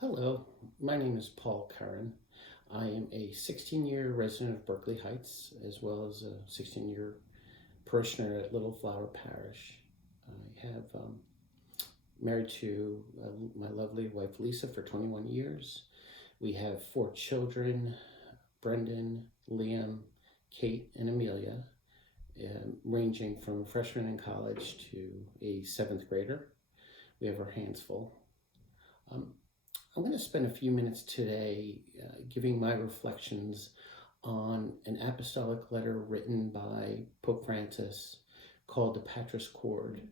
Hello, my name is Paul Curran. I am a 16-year resident of Berkeley Heights, as well as a 16-year parishioner at Little Flower Parish. I have married to my lovely wife Lisa for 21 years. We have 4 children: Brendan, Liam, Kate, and Amelia, ranging from a freshman in college to a 7th grader. We have our hands full. I'm going to spend a few minutes today giving my reflections on an apostolic letter written by Pope Francis called the Patris Corde,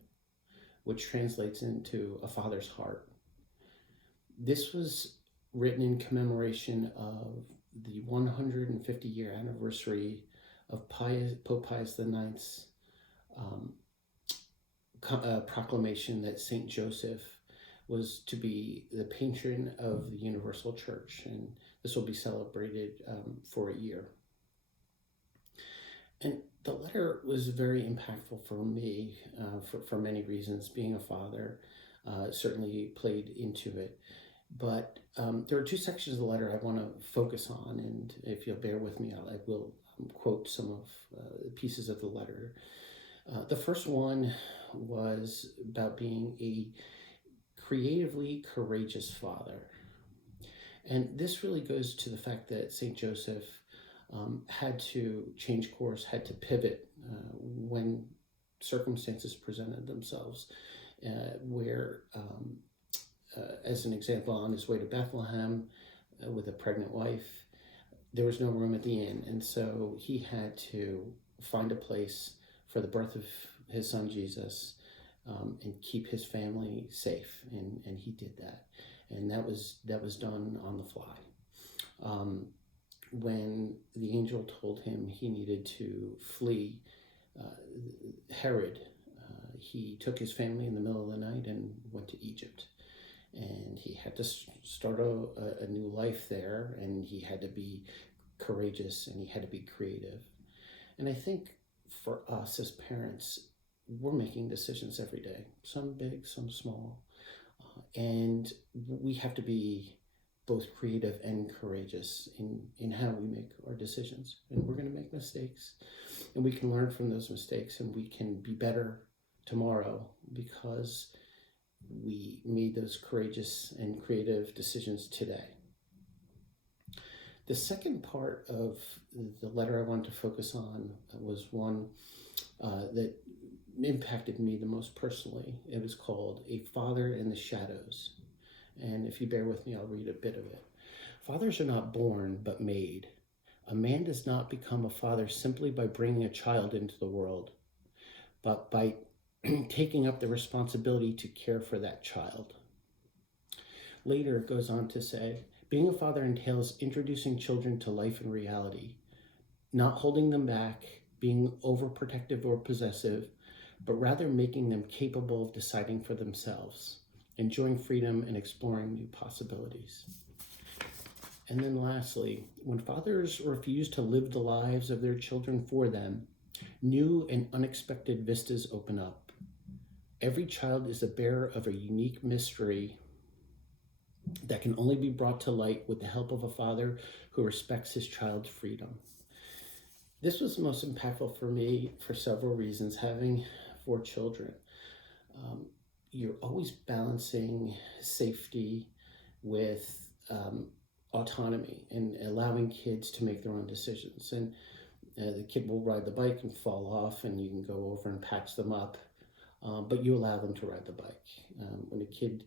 which translates into a father's heart. This was written in commemoration of the 150-year anniversary of Pope Pius IX's proclamation that St. Joseph was to be the patron of the Universal Church, and this will be celebrated for a year. And the letter was very impactful for me for many reasons. Being a father certainly played into it. But there are 2 sections of the letter I want to focus on, and if you'll bear with me, I will quote some of the pieces of the letter. The first one was about being a creatively courageous father. And this really goes to the fact that St. Joseph had to change course, had to pivot when circumstances presented themselves, where, as an example, on his way to Bethlehem with a pregnant wife, there was no room at the inn. And so he had to find a place for the birth of his son Jesus, and keep his family safe, and he did that, and that was done on the fly. When the angel told him he needed to flee Herod, he took his family in the middle of the night and went to Egypt, and he had to start a new life there, and he had to be courageous, and he had to be creative. And I think for us as parents, we're making decisions every day, some big, some small, and we have to be both creative and courageous in how we make our decisions. And we're going to make mistakes, and we can learn from those mistakes, and we can be better tomorrow because we made those courageous and creative decisions today. The second part of the letter I wanted to focus on was one that impacted me the most personally. It was called A Father in the Shadows. And if you bear with me, I'll read a bit of it. Fathers are not born, but made. A man does not become a father simply by bringing a child into the world, but by taking up the responsibility to care for that child. Later, it goes on to say, being a father entails introducing children to life and reality, not holding them back, being overprotective or possessive, but rather making them capable of deciding for themselves, enjoying freedom and exploring new possibilities. And then lastly, when fathers refuse to live the lives of their children for them, new and unexpected vistas open up. Every child is the bearer of a unique mystery that can only be brought to light with the help of a father who respects his child's freedom. This was the most impactful for me for several reasons. Having 4 children, you're always balancing safety with autonomy and allowing kids to make their own decisions. And the kid will ride the bike and fall off, and you can go over and patch them up, but you allow them to ride the bike. When a kid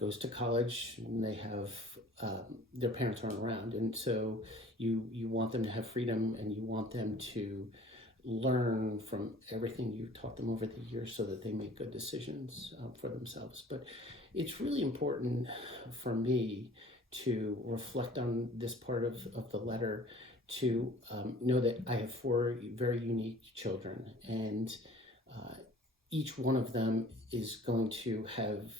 goes to college and they have their parents aren't around, and so you want them to have freedom, and you want them to learn from everything you've taught them over the years so that they make good decisions for themselves. But it's really important for me to reflect on this part of the letter, to know that I have 4 very unique children, and each one of them is going to have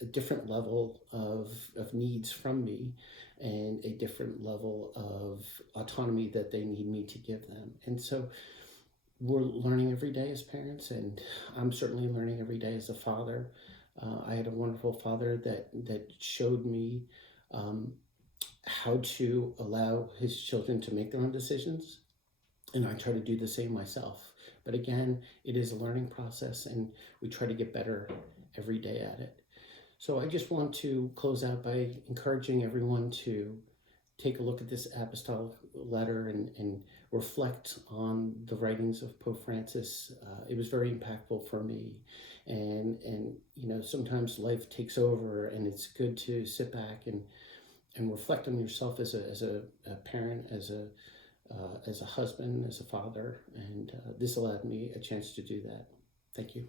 a different level of needs from me, and a different level of autonomy that they need me to give them. And so we're learning every day as parents, and I'm certainly learning every day as a father. I had a wonderful father that showed me um, how to allow his children to make their own decisions. And I try to do the same myself. But again, it is a learning process, and we try to get better every day at it. So I just want to close out by encouraging everyone to take a look at this apostolic letter and reflect on the writings of Pope Francis. It was very impactful for me, and sometimes life takes over, and it's good to sit back and reflect on yourself as a parent, as a husband, as a father, and this allowed me a chance to do that. Thank you.